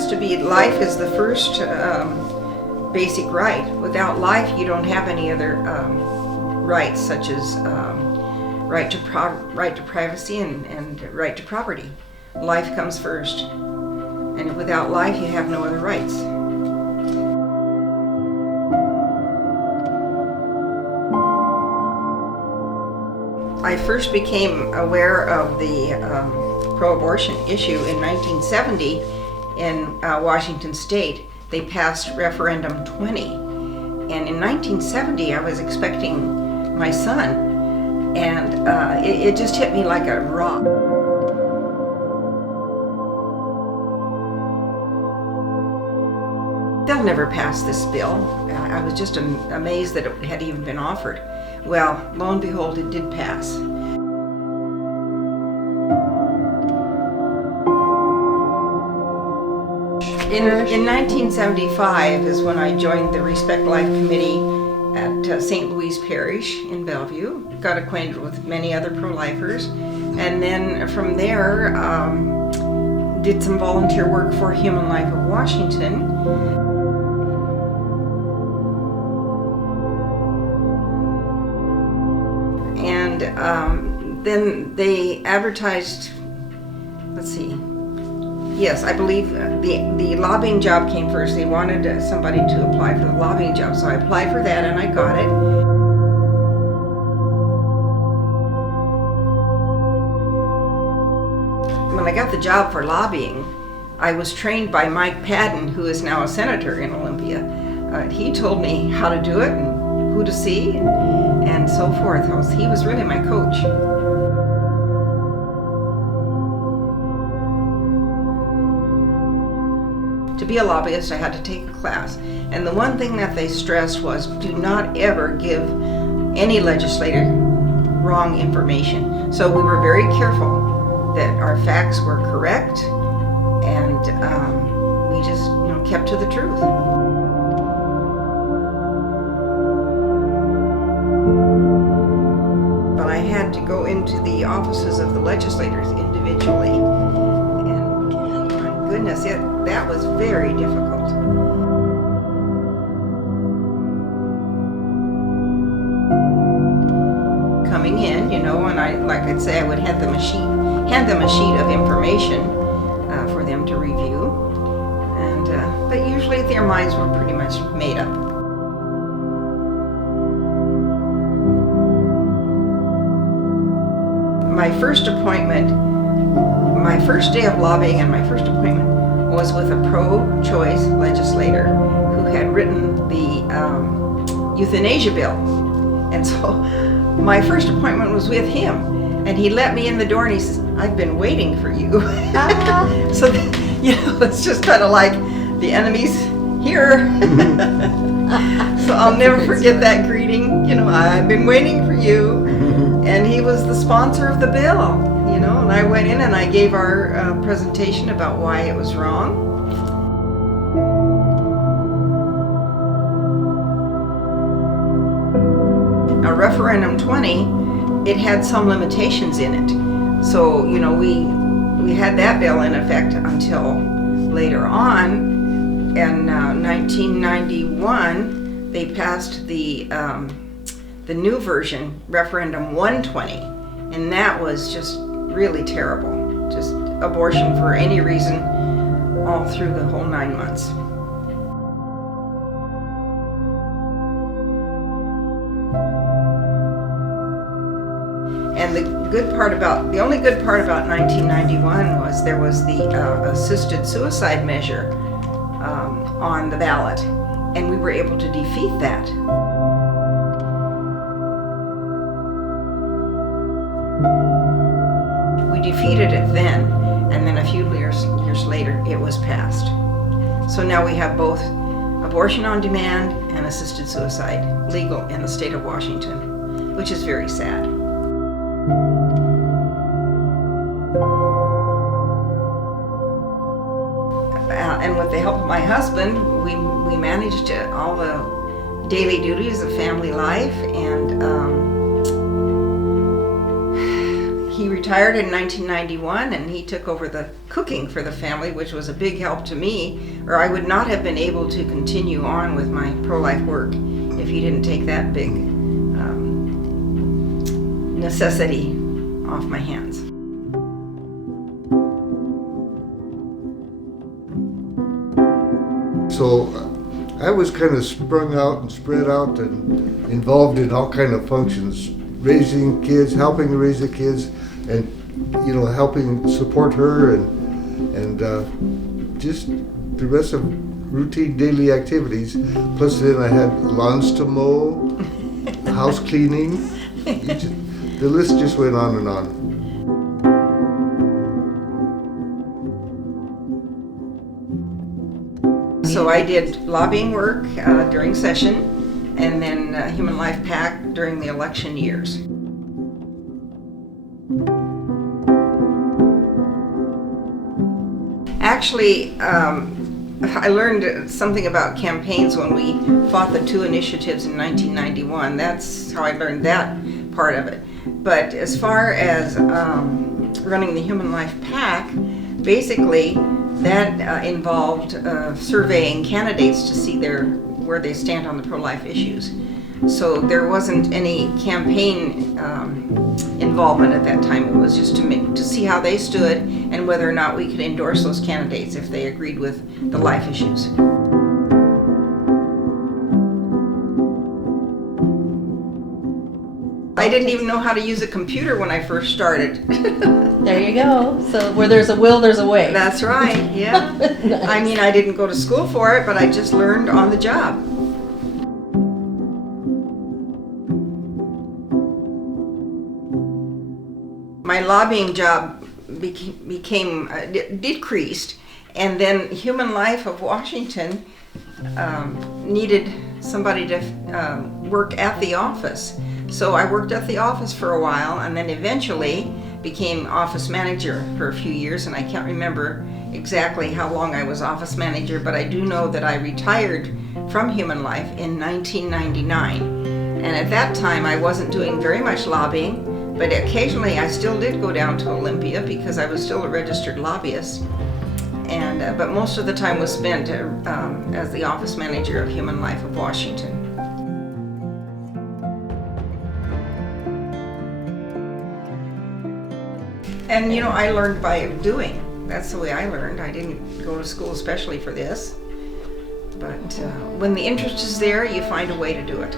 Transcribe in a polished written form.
has to be, life is the first basic right. Without life, you don't have any other rights, such as right to privacy and right to property. Life comes first, and without life, you have no other rights. I first became aware of the pro-abortion issue in 1970 in Washington State. They passed Referendum 20. And in 1970, I was expecting my son, and it just hit me like a rock. They'll never pass this bill. I was just amazed that it had even been offered. Well, lo and behold, it did pass. In 1975 is when I joined the Respect Life Committee at St. Louis Parish in Bellevue. Got acquainted with many other pro-lifers, and then from there did some volunteer work for Human Life of Washington. And then they advertised, let's see, yes, I believe the lobbying job came first. They wanted somebody to apply for the lobbying job, so I applied for that and I got it. When I got the job for lobbying, I was trained by Mike Padden, who is now a senator in Olympia. He told me how to do it and who to see and so forth. He was really my coach. To be a lobbyist, I had to take a class. And the one thing that they stressed was, do not ever give any legislator wrong information. So we were very careful that our facts were correct, and we just kept to the truth. But I had to go into the offices of the legislators individually, and my goodness, that was very difficult. Coming in, and like I'd say, I would hand them a sheet of information for them to review, and but usually their minds were pretty much made up. My first day of lobbying and my first appointment was with a pro-choice legislator who had written the euthanasia bill. And so my first appointment was with him, and he let me in the door and he says, "I've been waiting for you." So, it's just kind of like the enemy's here. So I'll never forget that greeting. "I've been waiting for you." And he was the sponsor of the bill, and I went in and I gave our presentation about why it was wrong. Now, Referendum 20, it had some limitations in it. So, we had that bill in effect until later on. In 1991, they passed the new version, Referendum 120, and that was just really terrible. Just abortion for any reason, all through the whole 9 months. And the only good part about 1991 was there was the assisted suicide measure on the ballot, and we were able to defeat that. We defeated it then, and then a few years later it was passed. So now we have both abortion on demand and assisted suicide legal in the state of Washington, which is very sad. And with the help of my husband, we managed all the daily duties of family life, and he retired in 1991, and he took over the cooking for the family, which was a big help to me, or I would not have been able to continue on with my pro-life work if he didn't take that big necessity off my hands. So I was kind of sprung out and spread out and involved in all kind of functions, raising kids, helping to raise the kids, and helping support her and just the rest of routine daily activities. Plus then I had lawns to mow, house cleaning. The list just went on and on. So I did lobbying work during session, and then Human Life PAC during the election years. Actually, I learned something about campaigns when we fought the 2 initiatives in 1991. That's how I learned that part of it. But as far as running the Human Life PAC, basically that involved surveying candidates to see where they stand on the pro-life issues. So there wasn't any campaign involvement at that time. It was just to see how they stood and whether or not we could endorse those candidates if they agreed with the life issues. I didn't even know how to use a computer when I first started. There you go. So where there's a will, there's a way. That's right, yeah. Nice. I mean, I didn't go to school for it, but I just learned on the job. My lobbying job became decreased, and then Human Life of Washington needed somebody to work at the office. So I worked at the office for a while, and then eventually became office manager for a few years, and I can't remember exactly how long I was office manager, but I do know that I retired from Human Life in 1999. And at that time I wasn't doing very much lobbying, but occasionally I still did go down to Olympia because I was still a registered lobbyist. And but most of the time was spent as the office manager of Human Life of Washington. And I learned by doing. That's the way I learned. I didn't go to school especially for this. But when the interest is there, you find a way to do it.